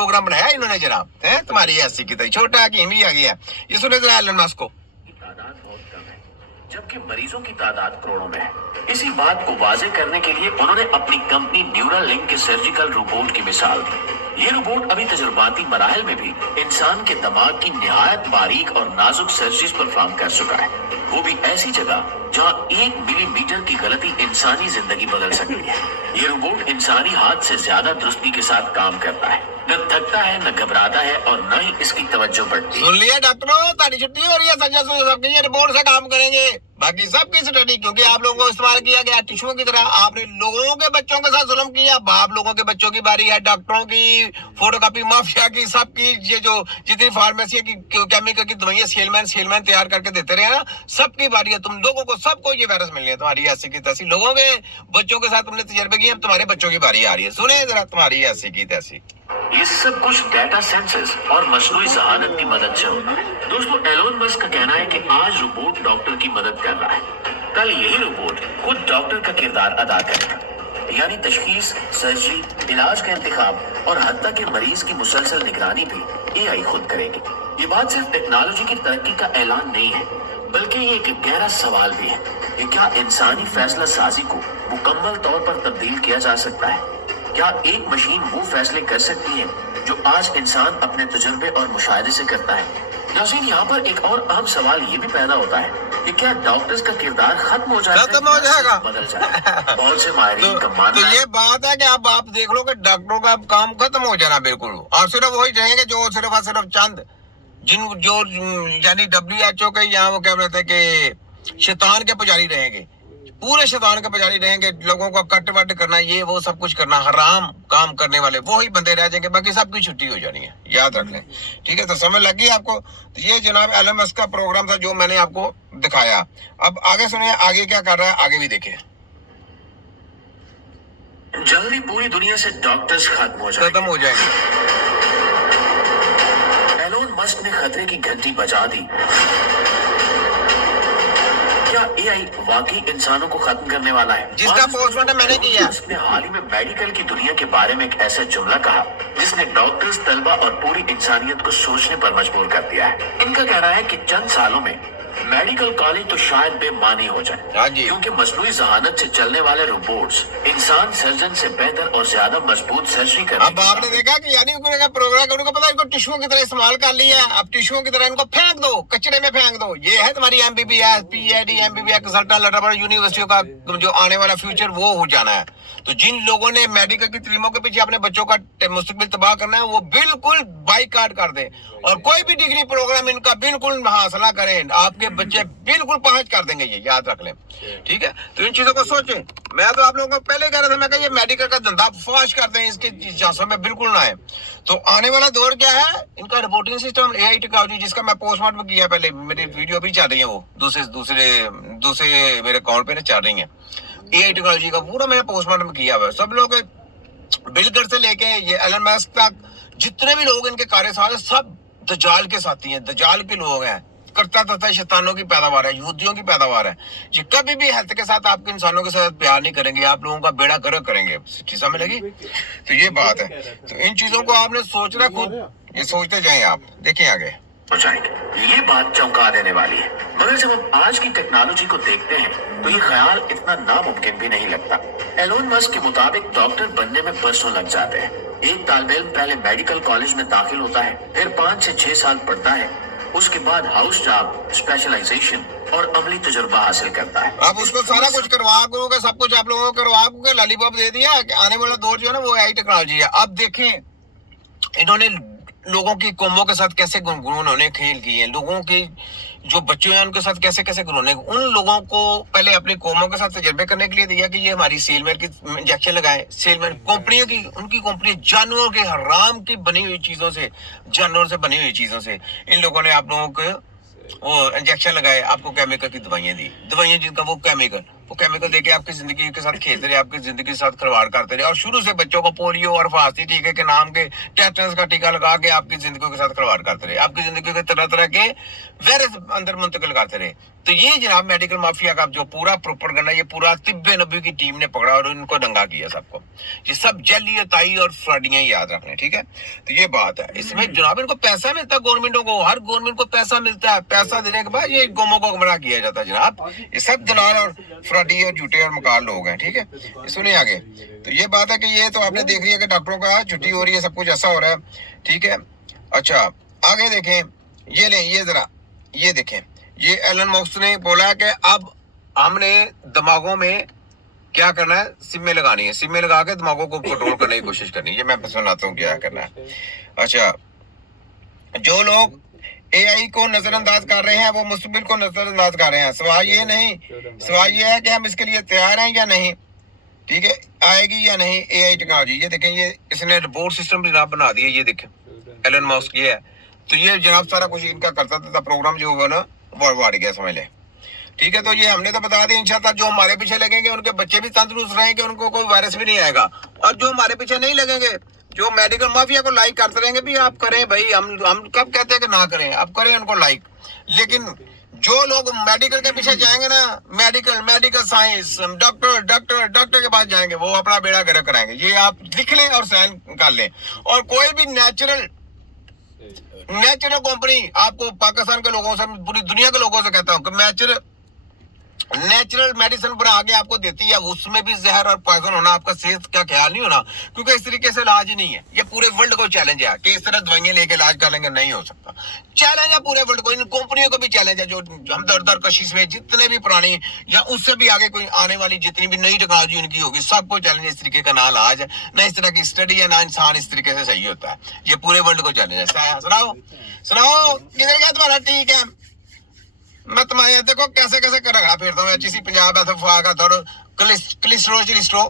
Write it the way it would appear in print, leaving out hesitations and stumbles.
Programme बनाया इन्होंने जनाब, है तुम्हारी ऐसी की तरह छोटा की भी आ गया। ये सुने जरा एलन मस्क को। तादाद बहुत कम है जबकि मरीजों की तादाद करोड़ों में है। इसी बात को वाजे करने के लिए उन्होंने अपनी कंपनी न्यूरल लिंक के सर्जिकल रोबोट की मिसाल दी। ये रोबोट अभी तजुर्बाती मराहल में भी इंसान के दिमाग की निहायत बारीक और नाजुक सर्जरीज परफॉर्म कर चुका है, वो भी ऐसी जगह जहां 1 मिलीमीटर की गलती इंसानी जिंदगी बदल सकती है। ये रोबोट इंसानी हाथ से ज्यादा दुरुस्ती के साथ काम करता है, न थकता है, न घबराता है और न ही इसकी तवज्जो बढ़ती है। सुन लिया डॉक्टरों, तारी छुट्टी हो रही है, सबकी ये रिपोर्ट से काम करेंगे, बाकी सबकी स्टडी, क्योंकि आप लोगों को इस्तेमाल किया गया टिश्यू की तरह। आपने लोगों के बच्चों के साथ जुल्म किया, बाप लोगों के बच्चों की बारी है, डॉक्टरों की, फोटोकॉपी माफिया की, सबकी, ये जो जितनी फार्मेसी की केमिकल की दवाइयां सेलमैन तैयार करके देते रहे ना, सबकी बारी है। तुम लोगों को सबको ये वायरस मिलने है, तुम्हारी ऐसी की तैसी। लोगों के बच्चों के साथ तुमने तजर्बे किए, अब तुम्हारे बच्चों की बारी आ रही है। सुने जरा तुम्हारी ऐसी की तैसी। ये सब कुछ डाटा सेंसस और मसनूई ज़हानत की मदद से होता है। दोस्तों, एलोन मस्क का कहना है कि आज रोबोट डॉक्टर की मदद कर रहा है, कल यही रोबोट खुद डॉक्टर का किरदार अदा करेगा, यानी तशखीस, सर्जरी, इलाज का इंतखाब और हत्ता के मरीज की मुसलसल निगरानी भी AI खुद करेगी। ये बात सिर्फ टेक्नोलॉजी की तरक्की का ऐलान नहीं है, बल्कि ये एक गहरा सवाल भी है कि क्या इंसानी फैसला साजी को मुकम्मल तौर पर तब्दील किया जा सकता है? क्या एक मशीन वो फैसले कर सकती है जो आज इंसान अपने तजुर्बे और मुशाहिदे से करता है? नाज़रीन, यहाँ पर एक और अहम सवाल ये भी पैदा होता है कि क्या डॉक्टर्स का किरदार खत्म हो जाएगा, बदल जाएगा? बहुत से माहिरीन का मानना तो ये बात है कि अब आप देख लो कि डॉक्टरों का काम खत्म हो जाना बिल्कुल, और सिर्फ वही रहेंगे जो सिर्फ चंद जिन जो यानी WHO के यहाँ वो क्या बोलते हैं कि शैतान के पुजारी रहेंगे, पूरे शैतान के पुजारी रहेंगे। लोगों को कट वट करना, ये वो सब कुछ करना, हराम काम करने वाले वही बंदे रह जाएंगे, बाकी सबकी छुट्टी हो जानी है, याद रख लें। ठीक है, तो समझ लगी आपको? तो ये जनाब एलन मस्क का प्रोग्राम था जो मैंने आपको दिखाया। अब आगे सुनिए, आगे क्या कर रहा है, आगे भी देखें। जल्दी पूरी दुनिया से डॉक्टर्स खत्म हो जाएंगे। एलोन मस्क ने खतरे की घंटी बजा दी। क्या AI वाकई इंसानों को खत्म करने वाला है? जिसका पोस्टमार्टम मैंने किया। उसने हाल ही में मेडिकल की दुनिया के बारे में एक ऐसा जुमला कहा जिसने डॉक्टर्स, तलबा और पूरी इंसानियत को सोचने पर मजबूर कर दिया है। इनका कहना है कि चंद सालों में मेडिकल कॉलेज तो शायद बेमानी हो जाए, क्योंकि मसनूई ज़हानत से चलने वाले रोबोट्स इंसान सर्जन से बेहतर और ज्यादा मजबूत सर्जरी कर। अब आपने देखा कि यानी प्रोग्राम उनको पता है, इनको टिश्यू की तरह इस्तेमाल कर लिया, अब टिश्यू की तरह इनको फेंक दो, कचरे में फेंक दो। ये है तुम्हारी MBBS, PhD, MBBS consultant letter यूनिवर्सिटियों का जो आने वाला फ्यूचर वो हो जाना है। तो जिन लोगों ने मेडिकल की तलीमों के पीछे अपने बच्चों का मुस्तकबिल तबाह करना है, वो बिल्कुल बाइकाट कर दे और कोई भी डिग्री प्रोग्राम इनका बिल्कुल हासिल करें, आपके बच्चे बिल्कुल पहुंच कर देंगे, ये याद रख लें। ठीक है, तो इन चीजों को सोचें। मैं तो आप लोगों को पहले कह रहा था, मैं ये मेडिकल का धंधा फाश कर दें, इसके झांसों में बिल्कुल ना आए। तो आने वाला दौर क्या है, इनका रिपोर्टिंग सिस्टम AI टेक्नोलॉजी, जिसका मैं पोस्टमार्टम किया पहले, मेरी वीडियो भी चल रही है, वो दूसरे मेरे अकाउंट पे चल रही है। AI टेक्नोलॉजी का पूरा मैंने पोस्टमार्टम किया हुआ है। सब लोग बिल गेट्स से लेके ये एलन मस्क तक जितने भी लोग इनके कार्य साथ, सब दजाल के साथी हैं, दजाल के लोग हैं, करता शैतानों की पैदावार है, यहूदियों की पैदावार है। ये कभी भी हेल्थ के साथ, आपके इंसानों के साथ प्यार नहीं करेंगे, आप लोगों का बेड़ा गर्क करेंगे। समझ लगी? तो ये बात है। तो इन चीजों को आपने सोचना, खुद ये सोचते जाएं आप। देखिए आगे हो जाएंगे। ये बात चौंका देने वाली है, मगर जब हम आज की टेक्नोलॉजी को देखते हैं तो ये ख्याल इतना नामुमकिन भी नहीं लगता। एलोन मस्क के मुताबिक डॉक्टर बनने में बरसों लग जाते हैं। एक तालिब इल्म पहले मेडिकल कॉलेज में दाखिल होता है, फिर 5 से 6 साल पढ़ता है, उसके बाद हाउस जॉब, स्पेशलाइजेशन और अमली तजुर्बा हासिल करता है। अब उसको सारा कुछ करवा के, सब कुछ आप लोगों को करवा के लॉलीपॉप दे दिया कि आने वाला दौर जो है ना वो AI टेक्नोलॉजी है। अब देखें इन्होंने लोगों की कौमों के साथ कैसे उन्होंने खेल किए, लोगों की जो बच्चे हैं उनके साथ कैसे उन्होंने उन लोगों को पहले अपनी कौमों के साथ तजर्बे करने के लिए दिया कि ये हमारी सेलमैन की इंजेक्शन लगाए। सेलमैन कंपनियों की, उनकी कंपनी जानवरों के हराम की बनी हुई चीजों से, जानवरों से बनी हुई चीजों से इन लोगों ने आप लोगों को वो इंजेक्शन लगाए, आपको केमिकल की दवाइयां दी, दवाइयां जिनका वो केमिकल वो केमिकल देके आपकी जिंदगी के साथ खेलते रहे, आपकी जिंदगी के साथ खिलवाड़ करते रहे, और शुरू से बच्चों को पोलियो और फांसी टीके के नाम के टेटनस का टीका लगा के आपकी जिंदगी के साथ खिलवाड़ करते रहे, आपकी जिंदगी के तरह तरह के वायरस अंदर मुंतकिल करते रहे। तो ये जनाब मेडिकल माफिया का जो पूरा प्रोपेगेंडा, ये पूरा तिब्बे नबी की टीम ने पकड़ा और इनको दंगा किया सबको। ये सब जलीताई और फ्रॉडियां याद रखने, ठीक है। तो ये बात है, इसमें जनाब इनको पैसा मिलता है, गवर्नमेंटों को, हर गवर्नमेंट को पैसा मिलता है। पैसा देने के बाद ये कौमों को गुमराह किया जाता है जनाब। ये सब दलाल और फ्रॉडी और झूठे और मकाल लोग हैं, ठीक है। सुनिए आगे। तो ये बात है कि ये तो आपने देख लिया कि डॉक्टरों का छुट्टी हो रही है, सब कुछ ऐसा हो रहा है, ठीक है। अच्छा आगे देखें, ये लें, ये जरा ये देखें, ये एलन मस्क ने बोला कि अब हमने दिमागों में क्या करना है, सिमें लगानी है, सिमें लगा के दिमागों को कंट्रोल करने की कोशिश करनी है। ये मैं सुनाता हूँ क्या करना है। अच्छा, जो लोग एआई को नजरअंदाज कर रहे हैं वो मुस्तकबिल को नजरअंदाज कर रहे हैं। सवाल ये नहीं, सवाल ये है कि हम इसके लिए तैयार हैं या नहीं, ठीक है, आएगी या नहीं एआई टेक्नोलॉजी। ये देखें, ये इसने रिपोर्ट सिस्टम भी बना दिया, ये देखें एलन मस्क ये है। तो ये जनाब सारा कुछ इनका करता था प्रोग्राम जो हुआ ना, बढ़ गया समझ ले, ठीक है। तो ये हमने तो बता दिया, इंशाल्लाह जो हमारे पीछे लगेंगे उनके बच्चे भी तंदुरुस्त रहेंगे, उनको कोई वायरस भी नहीं आएगा। और जो हमारे पीछे नहीं लगेंगे, जो मेडिकल माफिया को लाइक करते रहेंगे, भी आप करें भाई, हम कब कहते हैं कि ना करें, आप करें उनको लाइक। लेकिन जो लोग मेडिकल के पीछे जाएंगे ना, मेडिकल साइंस, डॉक्टर के पास जाएंगे, वो अपना बेड़ा गर्क कराएंगे। ये आप लिख लें और साइन कर लें। और कोई भी नेचुरल कंपनी, आपको पाकिस्तान के लोगों से, पूरी दुनिया के लोगों से कहता हूँ कि नेचुरल मेडिसिन बना के आपको देती है, उसमें भी जहर और पॉइजन होना, आपका सेहत का ख्याल नहीं होना, क्योंकि इस तरीके से इलाज ही नहीं है। ये पूरे वर्ल्ड को चैलेंज है कि इस तरह दवाइयां लेके इलाज कर लेंगे, नहीं हो सकता। चैलेंज है पूरे वर्ल्ड को, इन कंपनियों को भी चैलेंज है, जो हम दर कशिश में जितने भी पुरानी या उससे भी आगे कोई आने वाली जितनी भी नई टेक्नोलॉजी उनकी होगी, सबको चैलेंज इस तरीके का ना इलाज है, ना इस तरह की स्टडी है, ना इंसान इस तरीके से सही होता है। ये पूरे वर्ल्ड को चैलेंज है। सुनाओ किधर गया तुम्हारा, ठीक है। मैं तुम्हारे देखो कैसे कैसे कर रखा फिरता हूँ, पंजाब ऐसे का थोड़ा क्लिस्ट्रो